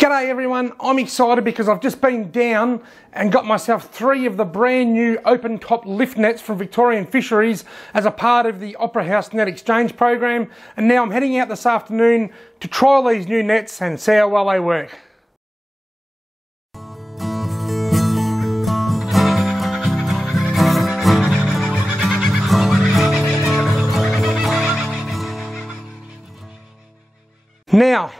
G'day everyone, I'm excited because I've just been down and got myself 3 of the brand new open top lift nets from Victorian Fisheries as a part of the Opera House Net Exchange program, and now I'm heading out this afternoon to trial these new nets and see how well they work. Now,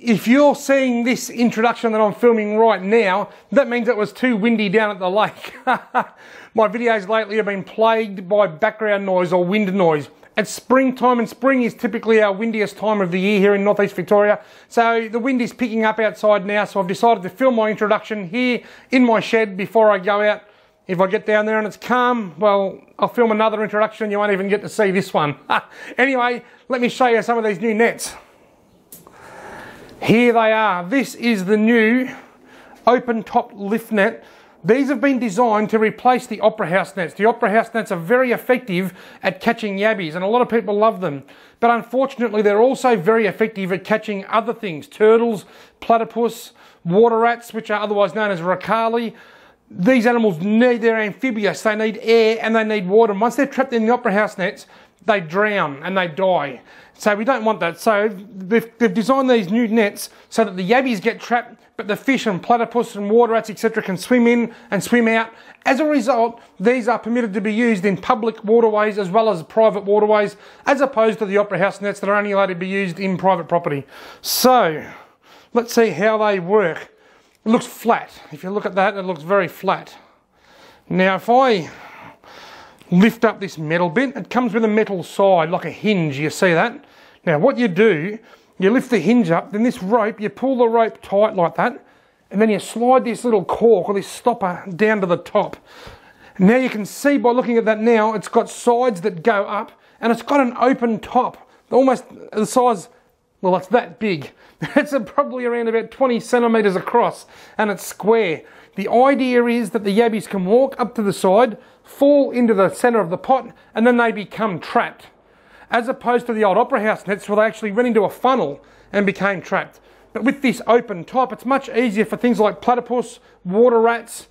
if you're seeing this introduction that I'm filming right now, that means it was too windy down at the lake. My videos lately have been plagued by background noise or wind noise. It's springtime, and spring is typically our windiest time of the year here in northeast Victoria. So the wind is picking up outside now, so I've decided to film my introduction here in my shed before I go out. If I get down there and it's calm, well, I'll film another introduction. You won't even get to see this one. Anyway, let me show you some of these new nets. Here they are. This is the new open top lift net. These have been designed to replace the Opera House nets. The Opera House nets are very effective at catching yabbies, and a lot of people love them. But unfortunately, they're also very effective at catching other things: turtles, platypus, water rats, which are otherwise known as racali. These animals they're amphibious, they need air and they need water. And once they're trapped in the Opera House nets, they drown and they die. So we don't want that. So they've designed these new nets so that the yabbies get trapped, but the fish and platypus and water rats, etc., can swim in and swim out. As a result, these are permitted to be used in public waterways as well as private waterways, as opposed to the Opera House nets that are only allowed to be used in private property. So let's see how they work. It looks flat. If you look at that, it looks very flat. Now if I lift up this metal bit, it comes with a metal side like a hinge, you see that? Now what you do, you lift the hinge up, then this rope, you pull the rope tight like that, and then you slide this little cork or this stopper down to the top. Now you can see by looking at that now, it's got sides that go up and it's got an open top, almost the size, well, it's that big. It's probably around about 20 centimetres across, and it's square. The idea is that the yabbies can walk up to the side, fall into the centre of the pot, and then they become trapped. As opposed to the old Opera House nets where they actually went into a funnel and became trapped. But with this open top, it's much easier for things like platypus, water rats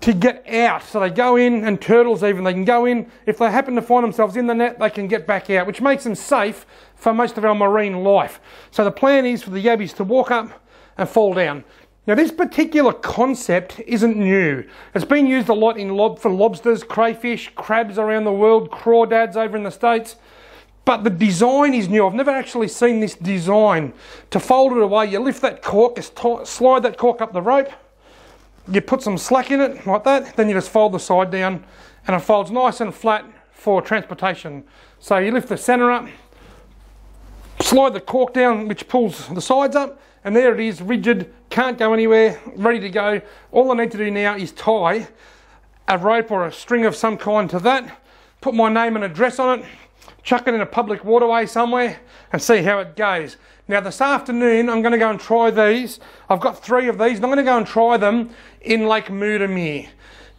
to get out. So they go in, and turtles even, they can go in. If they happen to find themselves in the net, they can get back out, which makes them safe for most of our marine life. So the plan is for the yabbies to walk up and fall down. Now this particular concept isn't new. It's been used a lot for lobsters, crayfish, crabs around the world, crawdads over in the States. But the design is new. I've never actually seen this design. To fold it away, you lift that cork, slide that cork up the rope, you put some slack in it like that, then you just fold the side down and it folds nice and flat for transportation. So you lift the centre up, slide the cork down, which pulls the sides up, and there it is, rigid, can't go anywhere, ready to go. All I need to do now is tie a rope or a string of some kind to that, put my name and address on it, chuck it in a public waterway somewhere and see how it goes. Now this afternoon I'm going to go and try these. I've got 3 of these and I'm going to go and try them in Lake Moodemere.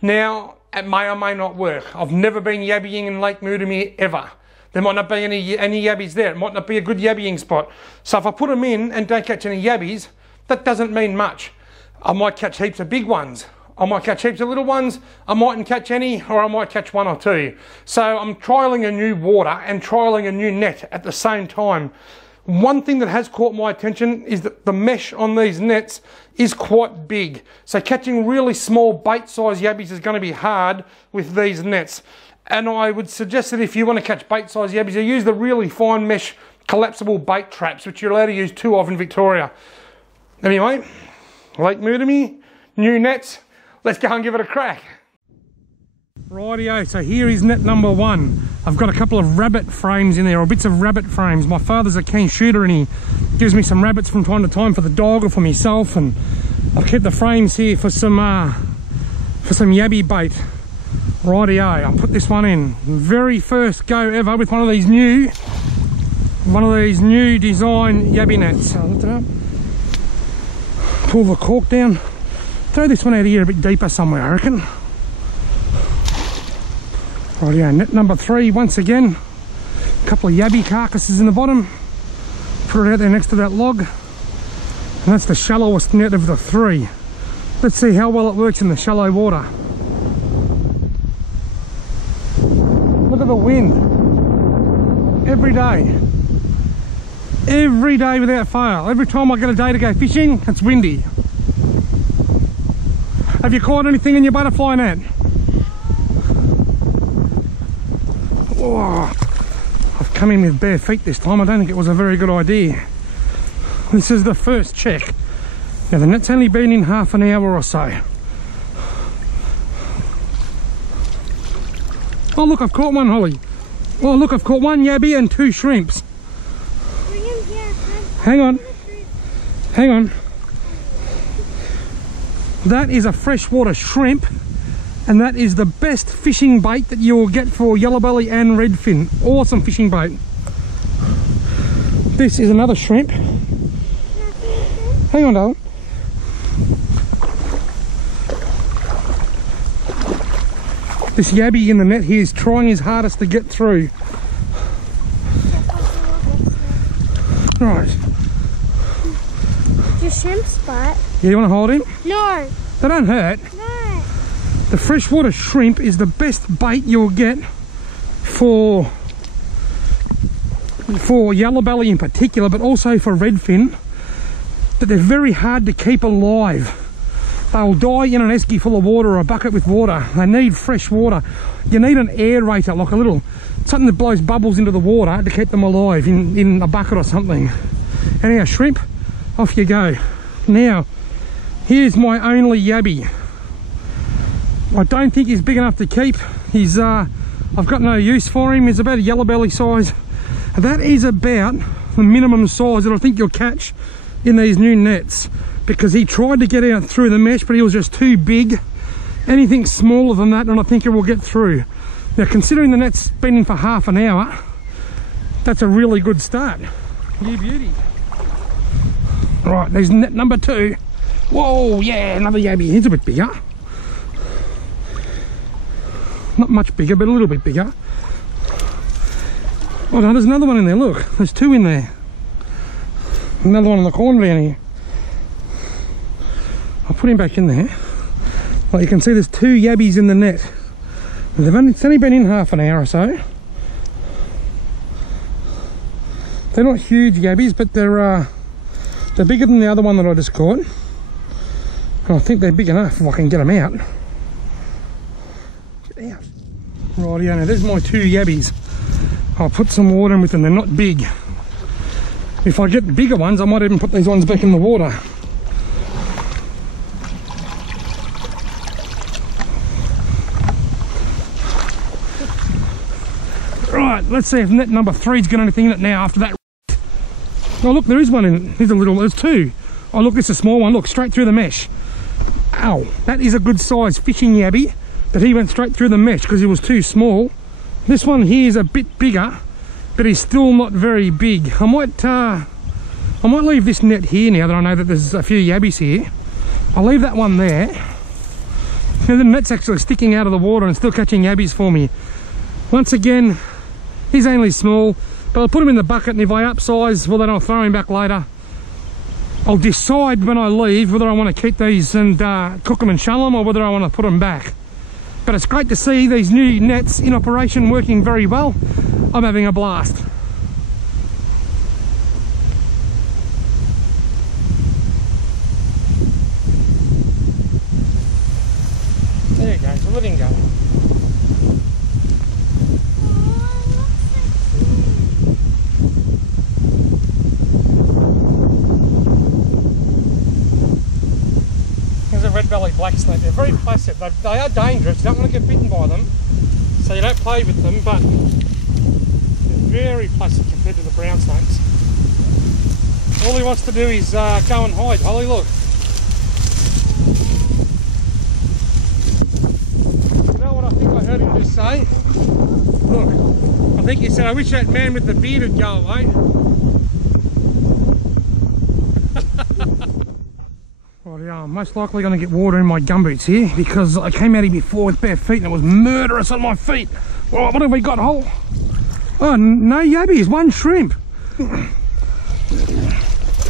Now it may or may not work. I've never been yabbying in Lake Moodemere ever. There might not be any yabbies there. It might not be a good yabbying spot. So if I put them in and don't catch any yabbies, that doesn't mean much. I might catch heaps of big ones. I might catch heaps of little ones. I mightn't catch any, or I might catch 1 or 2. So I'm trialling a new water and trialling a new net at the same time. One thing that has caught my attention is that the mesh on these nets is quite big. So catching really small bait-sized yabbies is going to be hard with these nets. And I would suggest that if you want to catch bait-sized yabbies, you use the really fine mesh collapsible bait traps, which you're allowed to use 2 of in Victoria. Anyway, Lake Moodemere, new nets. Let's go and give it a crack. Rightio, so here is net number 1. I've got a couple of rabbit frames in there, or bits of rabbit frames. My father's a keen shooter and he gives me some rabbits from time to time for the dog or for myself, and I've kept the frames here for some yabby bait. Rightio, I'll put this one in. Very first go ever with one of these new design yabby nets. I'll lift it up, pull the cork down, throw this one out here a bit deeper somewhere, I reckon. Rightio, net number 3 once again. A couple of yabby carcasses in the bottom. Put it out there next to that log. And that's the shallowest net of the three. Let's see how well it works in the shallow water. Look at the wind. Every day. Every day without fail. Every time I get a day to go fishing, it's windy. Have you caught anything in your butterfly net? Oh, I've come in with bare feet this time. I don't think it was a very good idea. This is the first check. Now the net's only been in half an hour or so. Oh look, I've caught one, Holly. Oh look, I've caught one yabby and 2 shrimps. Hang on. Hang on. That is a freshwater shrimp, and that is the best fishing bait that you will get for yellow belly and redfin. Awesome fishing bait. This is another shrimp. Hang on, darling. This yabby in the net here is trying his hardest to get through. Right. Your shrimp spot. Yeah, you want to hold him? No. They don't hurt. No. The freshwater shrimp is the best bait you'll get for yellow belly in particular, but also for redfin. But they're very hard to keep alive. They'll die in an esky full of water or a bucket with water. They need fresh water. You need an aerator, like a little something that blows bubbles into the water to keep them alive in a bucket or something. Anyhow, shrimp, off you go. Now, here's my only yabby. I don't think he's big enough to keep. He's I've got no use for him. He's about a yellow belly size. That is about the minimum size that I think you'll catch in these new nets, because he tried to get out through the mesh, but he was just too big. Anything smaller than that and I think it will get through. Now, considering the net's been in for half an hour, that's a really good start. You beauty. Right, there's net number 2. Whoa, yeah, another yabby. He's a bit bigger. Not much bigger, but a little bit bigger. Oh no, there's another one in there, look. There's 2 in there. Another one in the corner down here. I'll put him back in there. Well, you can see there's 2 yabbies in the net. It's only been in half an hour or so. They're not huge yabbies, but they're bigger than the other one that I just caught. And I think they're big enough if I can get them out. Get out. Rightio, now there's my 2 yabbies. I'll put some water in with them. They're not big. If I get bigger ones, I might even put these ones back in the water. Right, let's see if net number 3's got anything in it now after that. Oh look, there is one in it. There's 2. Oh look, it's a small one. Look, straight through the mesh. Ow, that is a good size fishing yabby, but he went straight through the mesh because he was too small. This one here is a bit bigger, but he's still not very big. I might leave this net here now that I know that there's a few yabbies here. I'll leave that one there. Now the net's actually sticking out of the water and still catching yabbies for me. Once again, he's only small, but I'll put him in the bucket, and if I upsize, well then I'll throw him back later. I'll decide when I leave whether I want to keep these and cook them and shell them, or whether I want to put them back. But it's great to see these new nets in operation, working very well. I'm having a blast. There you go, so let him go. Red-bellied black snake. They're very placid. They are dangerous. You don't want to get bitten by them, so you don't play with them, but they're very placid compared to the brown snakes. All he wants to do is go and hide. Holly, look. You know what I think I heard him just say? Look, I think he said, I wish that man with the beard would go away. Well, yeah, I'm most likely going to get water in my gumboots here, because I came out here before with bare feet and it was murderous on my feet. Oh, what have we got, Hole? Oh, no yabbies, 1 shrimp.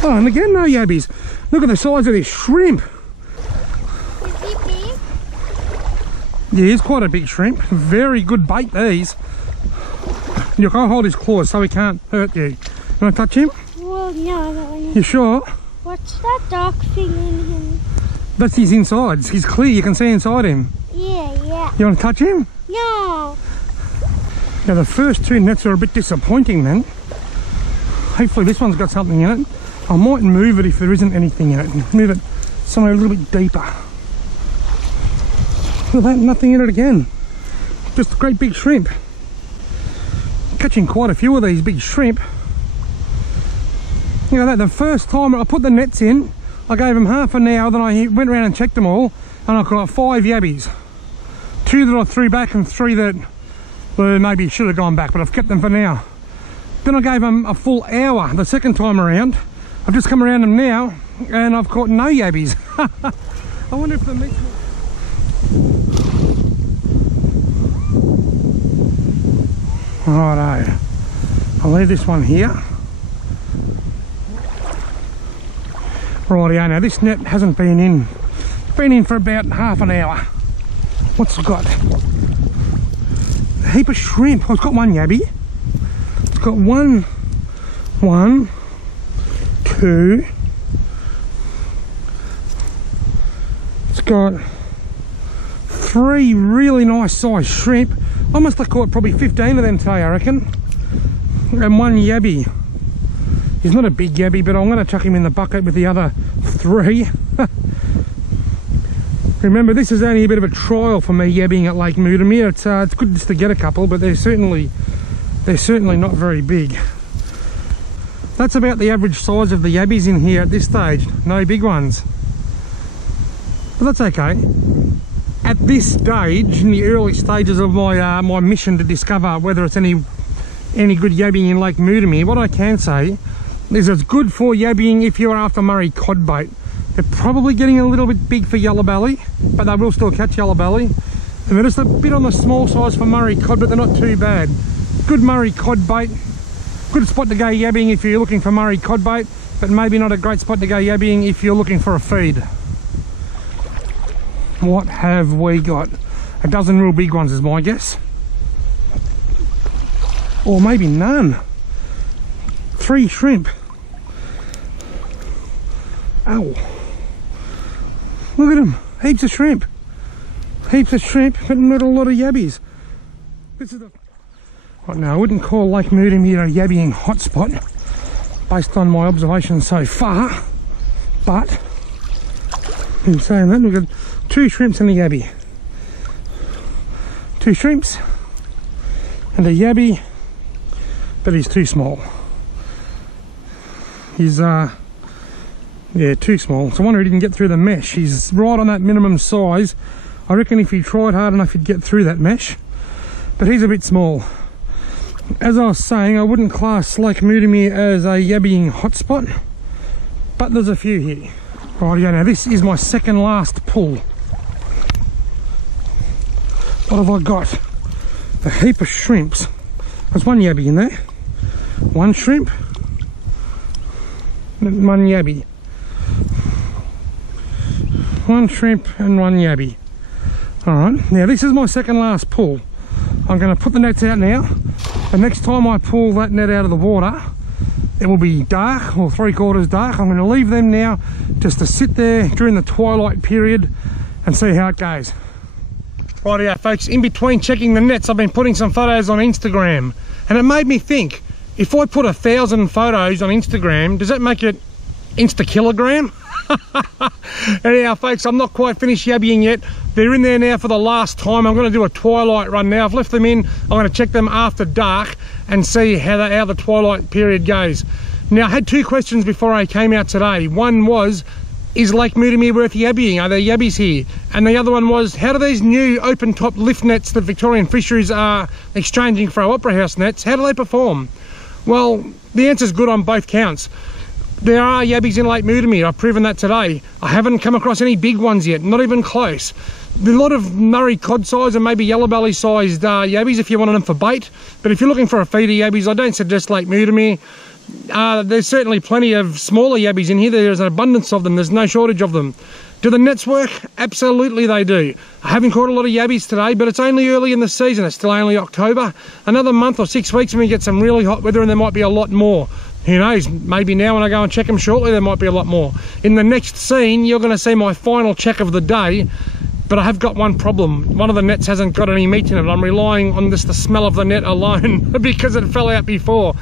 Oh, and again, no yabbies. Look at the size of this shrimp. Is he big? Yeah, he's quite a big shrimp. Very good bait, these. Look, I'll hold his claws so he can't hurt you. You want to touch him? Well, no, I don't want to. You sure? What's that dark thing in him? That's his insides. He's clear, you can see inside him. Yeah. You want to touch him? No. Now the first two nets are a bit disappointing then. Hopefully this one's got something in it. I might move it if there isn't anything in it. Move it somewhere a little bit deeper. Look at that, nothing in it again. Just a great big shrimp. Catching quite a few of these big shrimp. You know that, the first time I put the nets in, I gave them half an hour, then I went around and checked them all, and I got 5 yabbies. 2 that I threw back and 3 that, well, maybe should have gone back, but I've kept them for now. Then I gave them a full hour the second time around. I've just come around them now, and I've caught no yabbies. I wonder if the meat... Righto, I'll leave this one here. Rightio, now this net hasn't been in. It's been in for about half an hour. What's it got? A heap of shrimp. Oh, it's got one yabby. It's got one, 2. It's got 3 really nice sized shrimp. I must have caught probably 15 of them today, I reckon. And 1 yabby. He's not a big yabby, but I'm going to chuck him in the bucket with the other 3. Remember, this is only a bit of a trial for me yabbying at Lake Moodemere. It's good just to get a couple, but they're certainly not very big. That's about the average size of the yabbies in here at this stage. No big ones. But that's okay. At this stage, in the early stages of my my mission to discover whether it's any good yabbying in Lake Moodemere, what I can say is it's good for yabbying if you're after Murray cod bait. They're probably getting a little bit big for yellow belly, but they will still catch yellow belly. And they're just a bit on the small size for Murray cod, but they're not too bad. Good Murray cod bait. Good spot to go yabbying if you're looking for Murray cod bait, but maybe not a great spot to go yabbying if you're looking for a feed. What have we got? A dozen real big ones is my guess. Or maybe none. 3 shrimp. Ow. Look at them. Heaps of shrimp. Heaps of shrimp, but not a lot of yabbies. This is the... Right now, I wouldn't call Lake Moodemere a yabbying hotspot based on my observations so far, but in saying that, we've got 2 shrimps and a yabby. 2 shrimps and a yabby, but he's too small. He's yeah, too small. It's a wonder he didn't get through the mesh. He's right on that minimum size. I reckon if he tried hard enough he'd get through that mesh, but he's a bit small. As I was saying, I wouldn't class Lake Moodemere as a yabbying hotspot, but there's a few here. Right, now this is my second last pull. What have I got? A heap of shrimps. There's 1 yabby in there. 1 shrimp. 1 yabby. 1 shrimp and 1 yabby. Alright, now this is my second last pull. I'm going to put the nets out now. The next time I pull that net out of the water, it will be dark or 3/4 dark. I'm going to leave them now just to sit there during the twilight period and see how it goes. Rightio folks, in between checking the nets I've been putting some photos on Instagram, and it made me think, if I put 1,000 photos on Instagram, does that make it Insta-kilogram? Anyhow folks, I'm not quite finished yabbying yet. They're in there now for the last time. I'm going to do a twilight run now. I've left them in. I'm going to check them after dark and see how the twilight period goes. Now I had 2 questions before I came out today. One was, is Lake Moodemere worth yabbying? Are there yabbies here? And the other one was, how do these new open top lift nets that Victorian Fisheries are exchanging for our Opera House nets, how do they perform? Well, the answer's good on both counts. There are yabbies in Lake Moodemere. I've proven that today. I haven't come across any big ones yet, not even close. A lot of Murray cod size and maybe yellow belly sized yabbies if you wanted them for bait. But if you're looking for a feeder yabbies, I don't suggest Lake Moodemere. There's certainly plenty of smaller yabbies in here. There's an abundance of them. There's no shortage of them. Do the nets work? Absolutely they do. I haven't caught a lot of yabbies today, but it's only early in the season. It's still only October. Another month or 6 weeks and we get some really hot weather and there might be a lot more. Who knows, maybe now when I go and check them shortly there might be a lot more. In the next scene you're going to see my final check of the day, but I have got one problem. One of the nets hasn't got any meat in it. I'm relying on just the smell of the net alone because it fell out before.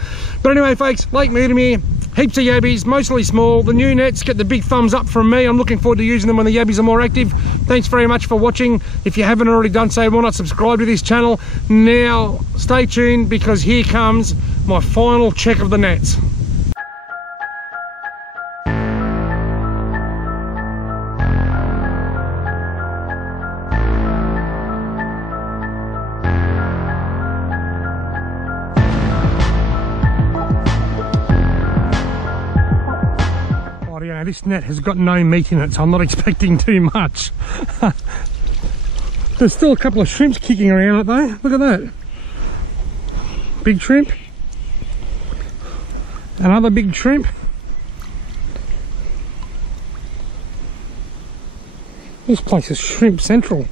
But anyway folks, Lake Moodemere, heaps of yabbies, mostly small. The new nets get the big thumbs up from me. I'm looking forward to using them when the yabbies are more active. Thanks very much for watching. If you haven't already done so, why not subscribe to this channel? Now stay tuned because here comes my final check of the nets. Now this net has got no meat in it, so I'm not expecting too much. There's still a couple of shrimps kicking around it though. Look at that. Big shrimp. Another big shrimp. This place is shrimp central.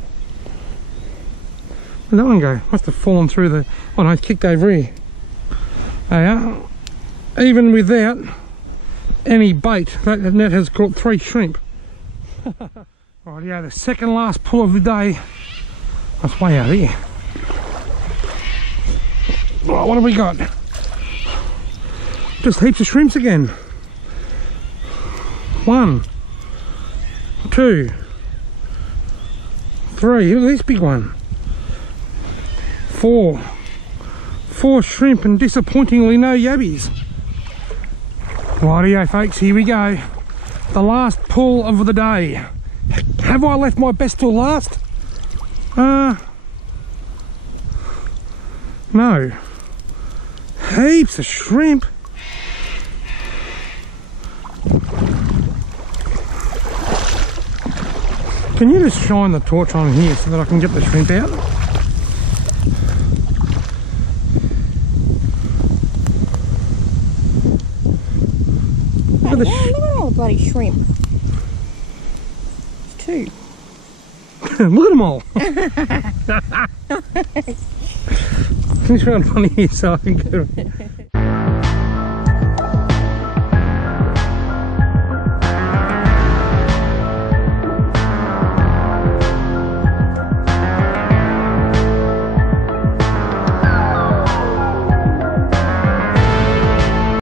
Where'd that one go? Must have fallen through the... Oh no, it's kicked over here. They are. Even without any bait, that net has caught 3 shrimp. Right, yeah, the second last pull of the day. That's way out here. Right, what have we got? Just heaps of shrimps again. 1, 2, 3. Look at this big one. 4 shrimp and disappointingly no yabbies. Rightio folks, here we go. The last pull of the day. Have I left my best till last? No. Heaps of shrimp. Can you just shine the torch on here so that I can get the shrimp out? Look at all the bloody shrimp. It's 2. Look at them all. Can you try and funny here so I can get them?